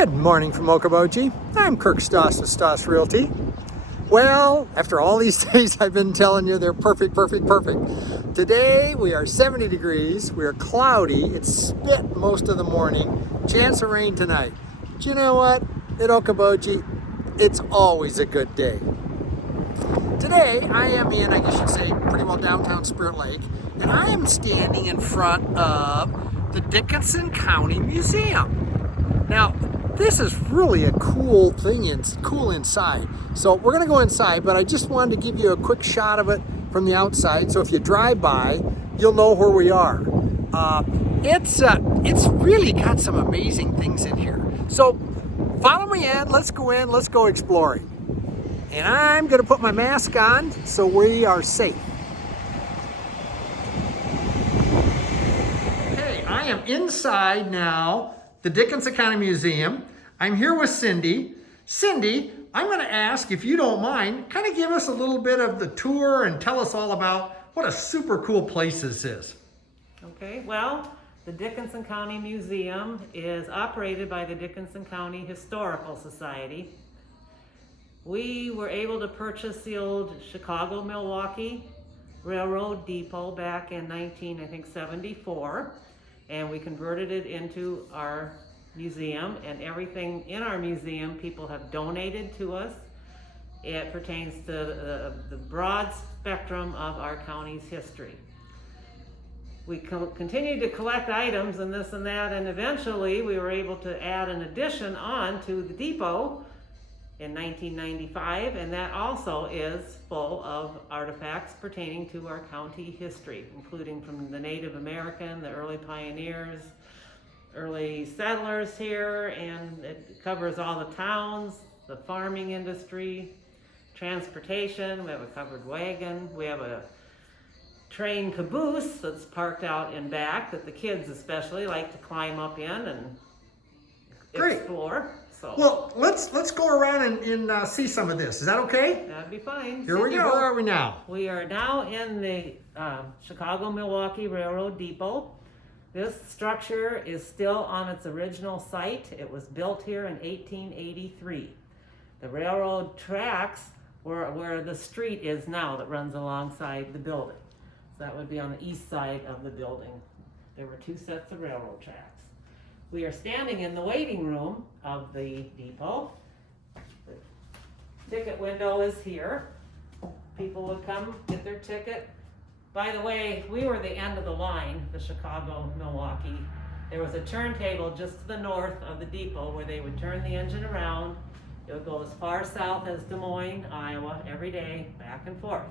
Good morning from Okoboji. I'm Kirk Stoss with Stoss Realty. Well, after all these days I've been telling you they're perfect. Today we are 70 degrees, we are cloudy, it's spit most of the morning, chance of rain tonight. But you know what? At Okoboji, it's always a good day. Today I am in, I guess you'd say, pretty well downtown Spirit Lake, and I am standing in front of the Dickinson County Museum. Now, this is really a cool thing, cool inside. So we're gonna go inside, but I just wanted to give you a quick shot of it from the outside. So if you drive by, you'll know where we are. It's really got some amazing things in here. So follow me in, let's go exploring. And I'm gonna put my mask on so we are safe. Okay, I am inside now, the Dickinson County Museum. I'm here with Cindy. Cindy, I'm going to ask, if you don't mind, kind of give us a little bit of the tour and tell us all about what a super cool place this is. Okay, well, the Dickinson County Museum is operated by the Dickinson County Historical Society. We were able to purchase the old Chicago-Milwaukee Railroad Depot back in 1974, and we converted it into our museum, and everything in our museum people have donated to us. It pertains to the broad spectrum of our county's history. We continued to collect items and this and that, and eventually we were able to add an addition on to the depot in 1995, and that also is full of artifacts pertaining to our county history, including from the Native American, the early pioneers, early settlers here, and it covers all the towns, the farming industry, transportation. We have a covered wagon. We have a train caboose that's parked out in back that the kids especially like to climb up in and explore. So, well, let's go around and see some of this. Is that okay? That'd be fine. Here we go. Where are we now? We are now in the Chicago-Milwaukee Railroad Depot. This structure is still on its original site. It was built here in 1883. The railroad tracks were where the street is now that runs alongside the building. So that would be on the east side of the building. There were two sets of railroad tracks. We are standing in the waiting room of the depot. The ticket window is here. People would come get their ticket. By the way, we were the end of the line, the Chicago-Milwaukee. There was a turntable just to the north of the depot where they would turn the engine around. It would go as far south as Des Moines, Iowa, every day, back and forth.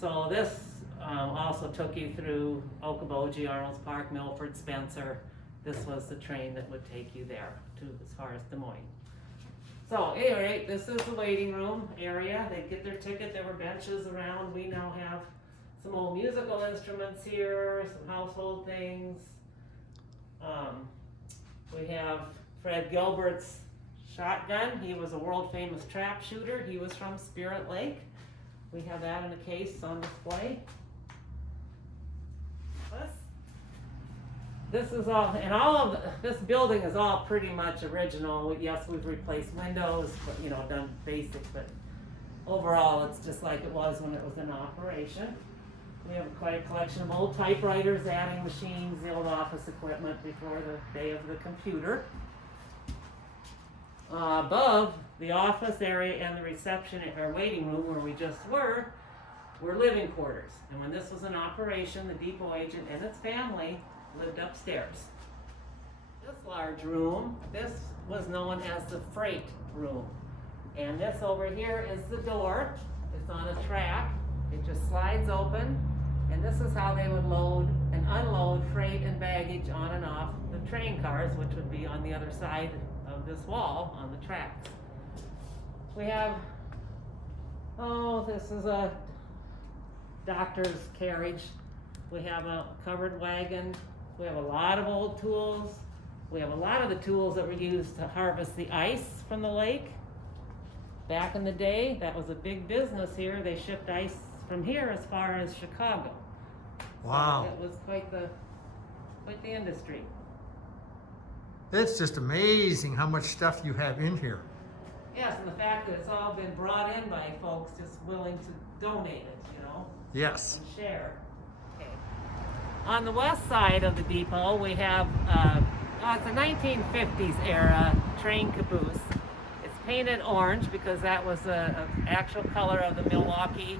So this also took you through Okoboji, Arnold's Park, Milford, Spencer. This was the train that would take you there to as far as Des Moines. So anyway, this is the waiting room area. They'd get their ticket. There were benches around. We now have some old musical instruments here, some household things. We have Fred Gilbert's shotgun. He was a world famous trap shooter. He was from Spirit Lake. We have that in a case on display. This is all, and all of this building is all pretty much original. Yes, we've replaced windows, but done basic, but overall it's just like it was when it was in operation. We have quite a collection of old typewriters, adding machines, the old office equipment before the day of the computer. Above the office area and the reception or waiting room where we just were living quarters. And when this was in operation, the depot agent and its family lived upstairs. This large room, this was known as the freight room. And this over here is the door. It's on a track. It just slides open. And this is how they would load and unload freight and baggage on and off the train cars, which would be on the other side of this wall on the tracks. We have, this is a doctor's carriage. We have a covered wagon. We have a lot of old tools. We have a lot of the tools that were used to harvest the ice from the lake. Back in the day, that was a big business here. They shipped ice from here as far as Chicago. Wow. So it was quite the industry. It's just amazing how much stuff you have in here. Yes, and the fact that it's all been brought in by folks just willing to donate it, you know, Yes. and share. Okay. On the west side of the depot, we have it's a 1950s era train caboose. It's painted orange because that was the actual color of the Milwaukee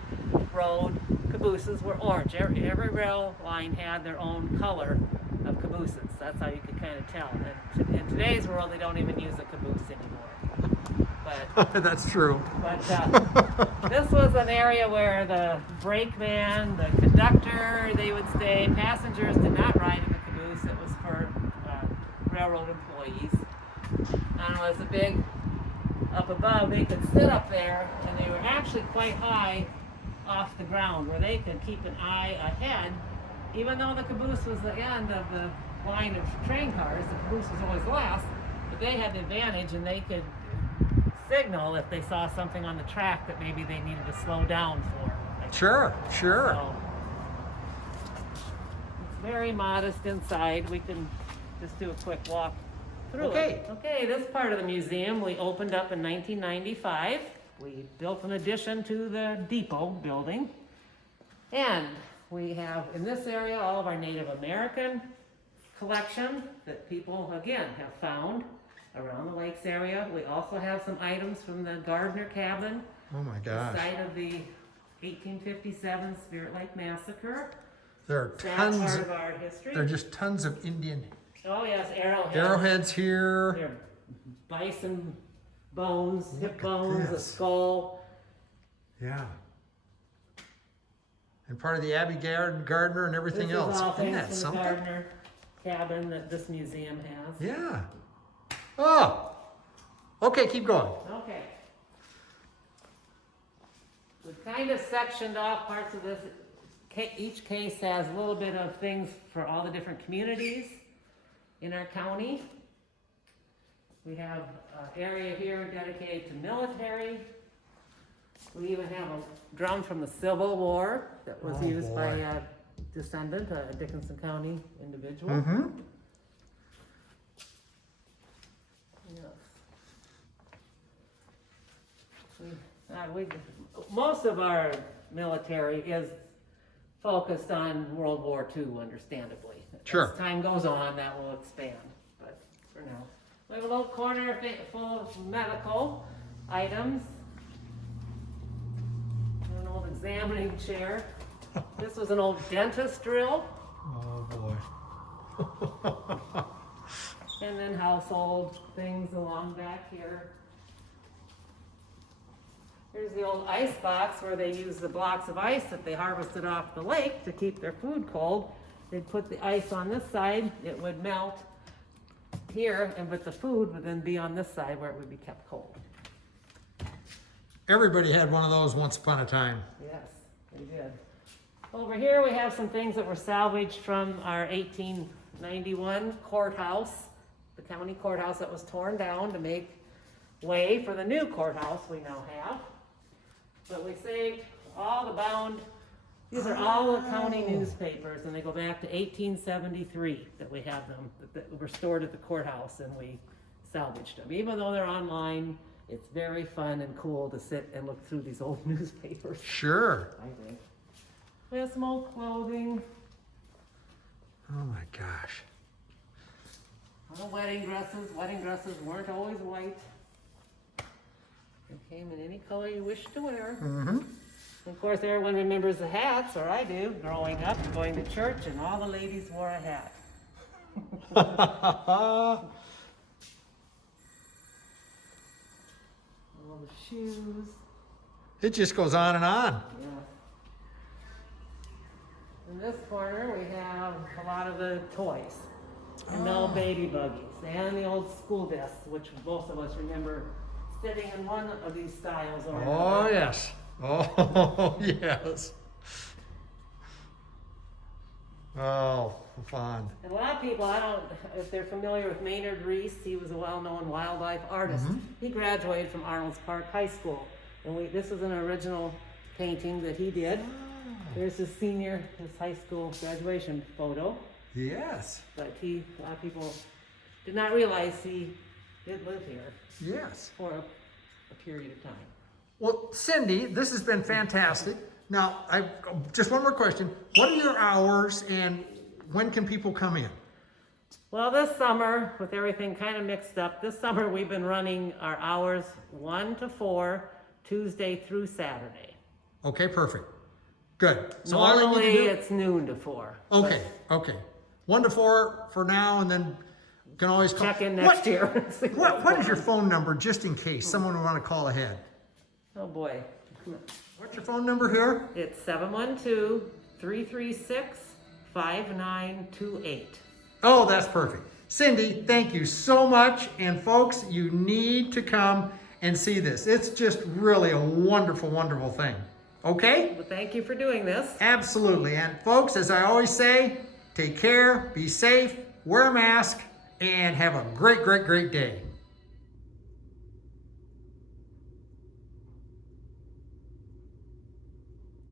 road. Cabooses were orange. Every rail line had their own color of cabooses. That's how you could kind of tell. And in today's world, they don't even use a caboose anymore. But That's true. But this was an area where the brakeman, the conductor, they would stay. Passengers did not ride in the caboose. It was for railroad employees. And it was a big, up above, they could sit up there, and they were actually quite high off the ground, where they could keep an eye ahead. Even though the caboose was the end of the line of train cars, the caboose was always last, but they had the advantage, and they could signal if they saw something on the track that maybe they needed to slow down for. Sure. So, it's very modest inside. We can just do a quick walk through it. Okay, this part of the museum we opened up in 1995. We built an addition to the depot building. And we have in this area all of our Native American collection that people, again, have found around the lakes area. We also have some items from the Gardner cabin, Oh my the gosh. site of the 1857 Spirit Lake Massacre. There are Sad tons. part of our history. There are just tons of Indian Oh yes, arrowheads. arrowheads here. They're bison bones, hip Look at bones, a this. skull. Yeah. And part of the Abbey Gardner and everything This else. is all Isn't things that from the something? Gardner cabin that this museum has. Yeah. Oh. Okay, keep going. Okay. We've kind of sectioned off parts of this. Each case has a little bit of things for all the different communities in our county. We have an area here dedicated to military. We even have a drum from the Civil War that was Oh, used by boy. a descendant, a Dickinson County individual. Mm-hmm. Yes. Most of our military is focused on World War II, understandably. Sure. As time goes on, that will expand, but for now. We have a little corner full of medical items. An old examining chair. This was an old dentist drill. Oh boy. And then household things along back here. Here's the old ice box where they use the blocks of ice that they harvested off the lake to keep their food cold. They'd put the ice on this side, it would melt here, but the food would then be on this side where it would be kept cold. Everybody had one of those once upon a time. Yes, they did. Over here we have some things that were salvaged from our 1891 courthouse, the county courthouse that was torn down to make way for the new courthouse we now have. But we saved all the bound, these are all the county newspapers, and they go back to 1873 that we have them, that were stored at the courthouse, and we salvaged them. Even though they're online, it's very fun and cool to sit and look through these old newspapers, Sure. I think. We have some old clothing, Oh my gosh. wedding dresses. Wedding dresses weren't always white. They came in any color you wish to wear. Mm-hmm. Of course, everyone remembers the hats, or I do, growing up, going to church, and all the ladies wore a hat. All the shoes. It just goes on and on. Yeah. In this corner, we have a lot of the toys. And the old baby buggies, and the old school desks, which most of us remember sitting in one of these styles or Oh another. yes. Oh yes. Oh, fun. And a lot of people, if they're familiar with Maynard Reese, he was a well-known wildlife artist. Mhm. He graduated from Arnold's Park High School. And this is an original painting that he did. There's his his high school graduation photo. Yes. But a lot of people did not realize he did live here Yes. for a period of time. Well, Cindy, this has been fantastic. Now, just one more question. What are your hours and when can people come in? Well, this summer, with everything kind of mixed up, this summer we've been running our hours 1 to 4, Tuesday through Saturday. Okay, perfect. Good. So all I Normally need to do, it's noon to 4. okay, okay. 1 to 4 for now, and then you can always call. Check in next year. What is your phone number, just in case someone would want to call ahead? Oh boy. What's your phone number here? It's 712-336-5928. Oh, that's perfect. Cindy, thank you so much. And folks, you need to come and see this. It's just really a wonderful, wonderful thing. Okay? Well, thank you for doing this. Absolutely. And folks, as I always say, take care, be safe, wear a mask, and have a great, great, great day.